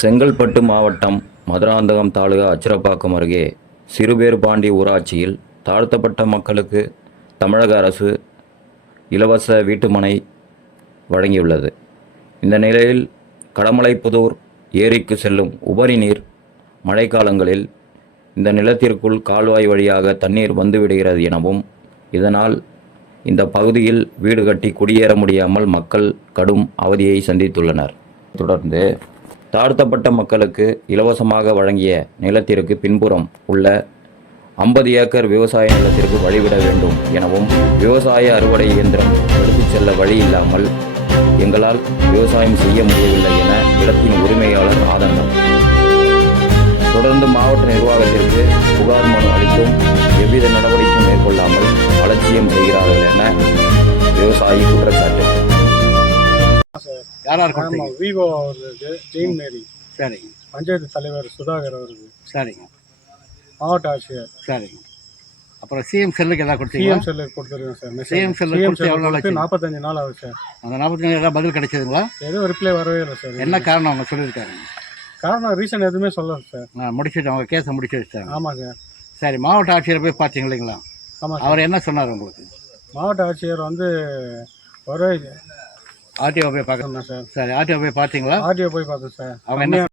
செங்கல்பட்டு மாவட்டம் மதுராந்தகம் தாலுகா அச்சிரப்பாக்கம் அருகே சிறுபேர்பாண்டி ஊராட்சியில் தாழ்த்தப்பட்ட மக்களுக்கு தமிழக அரசு இலவச வீட்டுமனை வழங்கியுள்ளது. இந்த நிலையில் கடமலைப்புதூர் ஏரிக்கு செல்லும் உபரி நீர் மழைக்காலங்களில் இந்த நிலத்திற்குள் கால்வாய் வழியாக தண்ணீர் வந்துவிடுகிறது எனவும், இதனால் இந்த பகுதியில் வீடு கட்டி குடியேற முடியாமல் மக்கள் கடும் அவதியை சந்தித்துள்ளனர். தொடர்ந்து தாழ்த்தப்பட்ட மக்களுக்கு இலவசமாக வழங்கிய நிலத்திற்கு பின்புறம் உள்ள 50 ஏக்கர் விவசாய நிலத்திற்கு வழிவிட வேண்டும் எனவும், விவசாய அறுவடை இயந்திரம் எடுத்துச் செல்ல வழி இல்லாமல் எங்களால் விவசாயம் செய்ய முடியவில்லை என நிலத்தின் உரிமையாளர் ஆதங்கம். தொடர்ந்து மாவட்ட நிர்வாகத்திற்கு புகார் மனு அளித்தும் எவ்வித நடவடிக்கை மேற்கொள்ளாமல் அலட்சியம் செய்கிறார்கள் என விவசாயி குற்றச்சாட்டு. விவோ அவர்களுக்கு ஜெயின் மேரி, சரிங்க. பஞ்சாயத்து தலைவர் சுதாகர் அவருக்கு, சரிங்க. மாவட்ட ஆட்சியர், சரிங்க. அப்புறம் சிஎம் செல்லுக்கு எல்லாம் கொடுத்தீங்க? சிஎம் செல்லுக்கு கொடுத்துருக்கோம் சார். சிஎம் செல்லுக்கு கொடுத்து எவ்வளோ நாள் ஆச்சு? 45 நாள் ஆகுது சார். அந்த 45 நாள் பதில் கிடைச்சதுங்களா? எதுவும் ரிப்ளை வரவே இல்லை சார். என்ன காரணம் அவங்க சொல்லியிருக்காங்க? காரணம் ரீசன் எதுவுமே சொல்லல சார். முடிச்சுட்டு அவங்க கேஸை முடிச்சு வச்சுட்டாங்க. ஆமாம் சார். சரி, மாவட்ட ஆட்சியரை போய் பார்த்தீங்க இல்லைங்களா? ஆமாம். அவர் என்ன சொன்னார் உங்களுக்கு? மாவட்ட ஆட்சியர் வந்து ஒரு ஆர்டிஓ போய் பார்க்கணும் சார். சரி, ஆர்டிஓ போய் பார்த்தீங்களா? ஆர்டிஓ போய் பார்த்தேன் சார். அவங்க என்ன